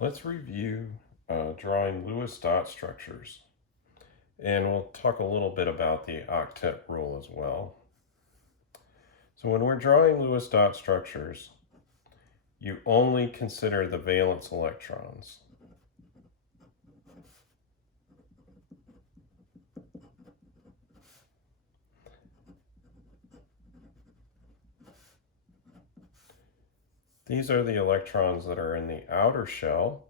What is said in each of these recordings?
Let's review drawing Lewis dot structures. And we'll talk a little bit about the octet rule as well. So when we're drawing Lewis dot structures, you only consider the valence electrons. These are the electrons that are in the outer shell,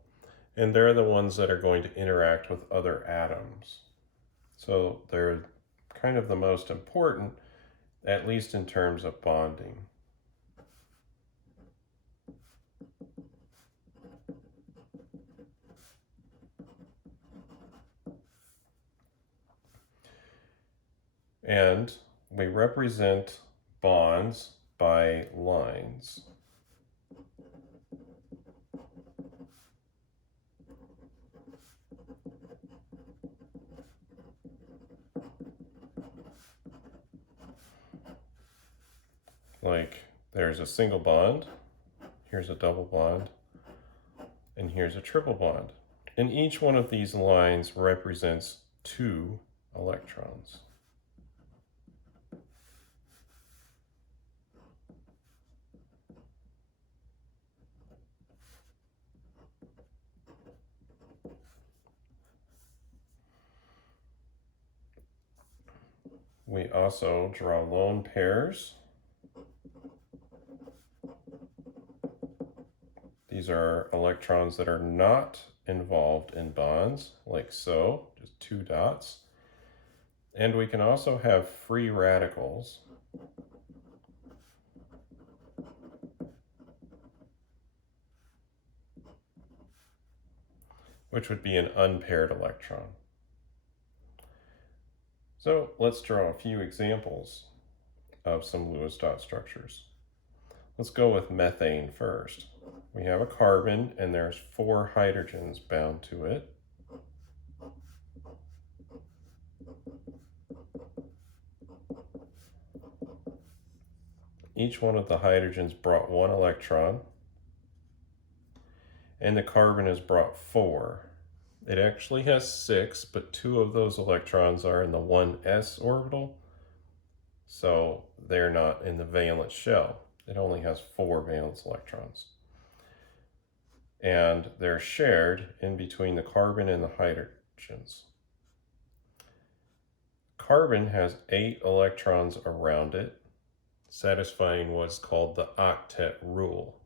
and they're the ones that are going to interact with other atoms. So they're kind of the most important, at least in terms of bonding. And we represent bonds by lines. Like there's a single bond, here's a double bond, and here's a triple bond. And each one of these lines represents 2 electrons. We also draw lone pairs. These are electrons that are not involved in bonds, like so, just 2 dots. And we can also have free radicals. Which would be an unpaired electron. So let's draw a few examples of some Lewis dot structures. Let's go with methane first. We have a carbon and there's 4 hydrogens bound to it. Each one of the hydrogens brought 1 electron, and the carbon has brought 4. It actually has 6, but 2 of those electrons are in the 1s orbital, so they're not in the valence shell. It only has 4 valence electrons. And they're shared in between the carbon and the hydrogens. Carbon has 8 electrons around it, satisfying what's called the octet rule.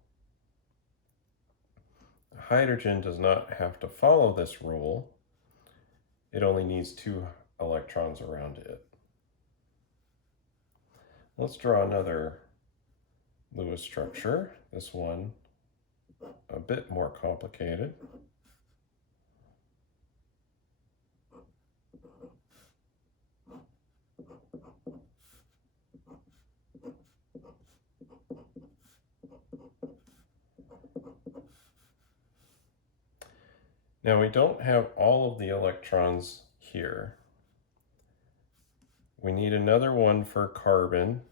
Hydrogen does not have to follow this rule. It only needs 2 electrons around it. Let's draw another Lewis structure. This one a bit more complicated. Now we don't have all of the electrons here. We need another one for carbon.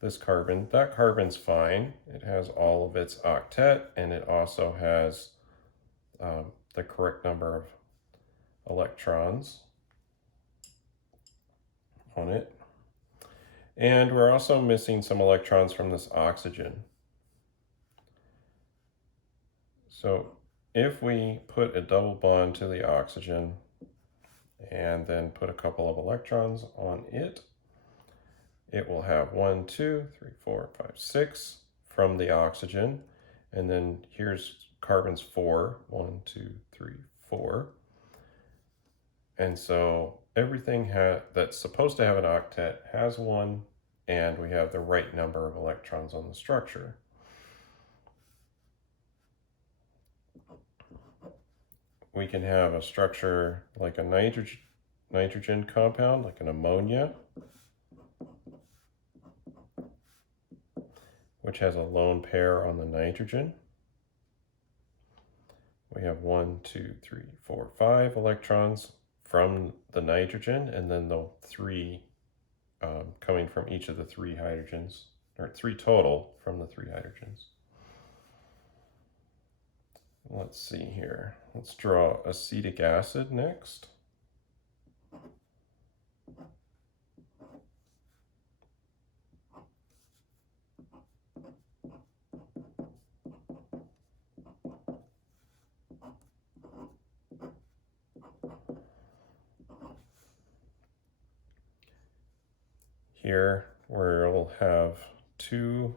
This carbon, that carbon's fine. It has all of its octet, and it also has the correct number of electrons on it. And we're also missing some electrons from this oxygen. So if we put a double bond to the oxygen and then put a couple of electrons on it, it will have 1, 2, 3, 4, 5, 6 from the oxygen. And then here's carbon's 4, 1, 2, 3, 4. And so everything that's supposed to have an octet has 1, and we have the right number of electrons on the structure. We can have a structure like a nitrogen compound, like an ammonia, which has a lone pair on the nitrogen. We have 1, 2, 3, 4, 5 electrons from the nitrogen, and then the 3 coming from each of the 3 hydrogens, or 3 total from the 3 hydrogens. let's see here. Let's draw acetic acid next. Here we'll have 2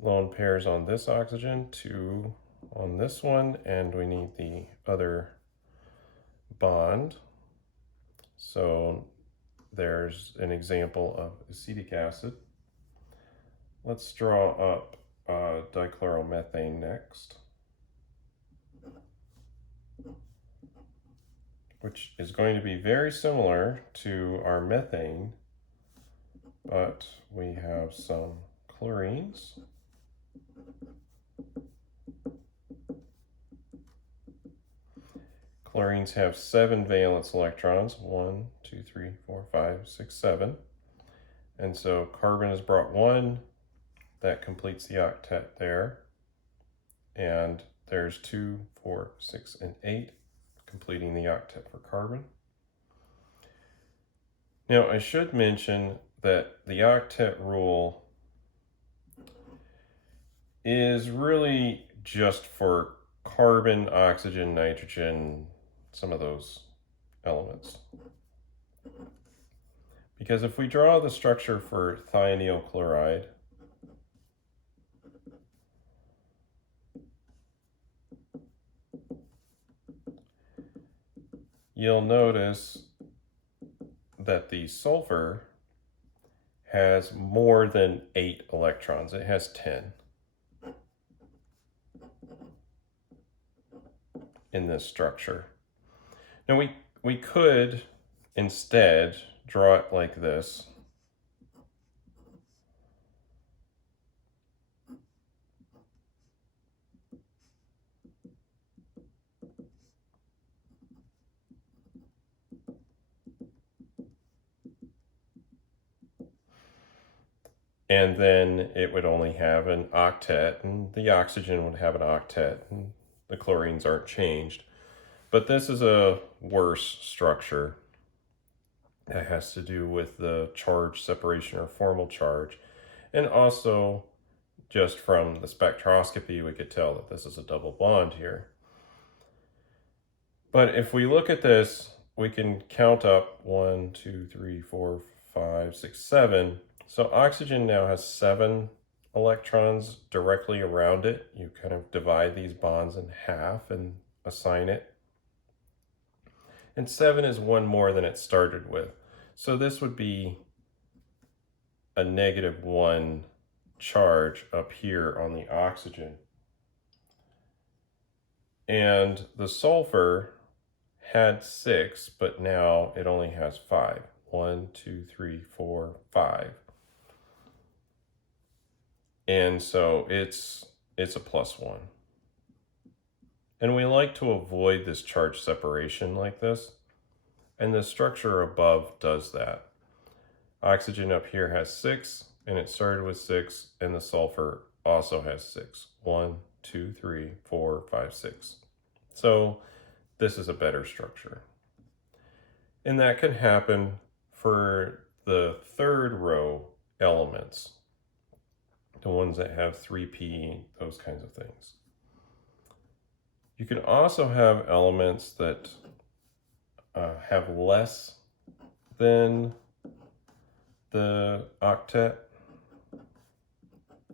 lone pairs on this oxygen, 2 on this one, and we need the other bond. So there's an example of acetic acid. Let's draw up dichloromethane next, which is going to be very similar to our methane, but we have some chlorines. Chlorines have 7 valence electrons, 1, 2, 3, 4, 5, 6, 7. And so carbon has brought 1, that completes the octet there. And there's 2, 4, 6, and 8, completing the octet for carbon. Now I should mention that the octet rule is really just for carbon, oxygen, nitrogen, some of those elements. Because if we draw the structure for thionyl chloride, you'll notice that the sulfur has more than 8 electrons. It has 10 in this structure. Now we could instead draw it like this. And then it would only have an octet, and the oxygen would have an octet, and the chlorines aren't changed. But this is a worse structure that has to do with the charge separation or formal charge. And also, just from the spectroscopy, we could tell that this is a double bond here. But if we look at this, we can count up 1, 2, 3, 4, 5, 6, 7. So oxygen now has 7 electrons directly around it. You kind of divide these bonds in half and assign it. And 7 is 1 more than it started with. So this would be a -1 charge up here on the oxygen. And the sulfur had 6, but now it only has 5. 1, 2, 3, 4, 5. And so it's a +1. And we like to avoid this charge separation like this. And the structure above does that. Oxygen up here has 6, and it started with 6, and the sulfur also has 6. 1, 2, 3, 4, 5, 6. So this is a better structure. And that can happen for the third row elements, the ones that have 3p, those kinds of things. You can also have elements that have less than the octet,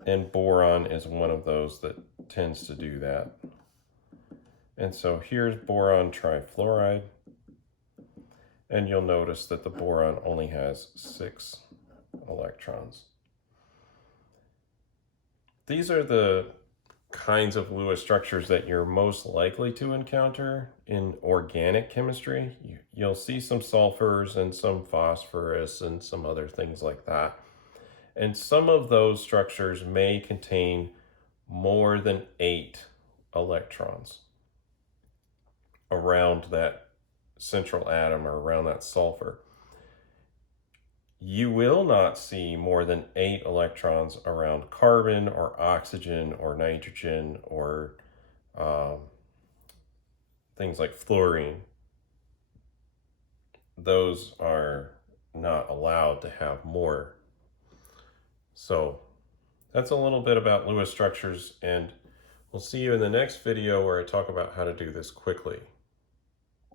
and boron is one of those that tends to do that. And so here's boron trifluoride, and you'll notice that the boron only has 6 electrons. These are the kinds of Lewis structures that you're most likely to encounter in organic chemistry. You'll see some sulfurs and some phosphorus and some other things like that. And some of those structures may contain more than 8 electrons around that central atom or around that sulfur. You will not see more than 8 electrons around carbon or oxygen or nitrogen or um, things like fluorine, those are not allowed to have more. So that's a little bit about Lewis structures, and we'll see you in the next video where I talk about how to do this quickly.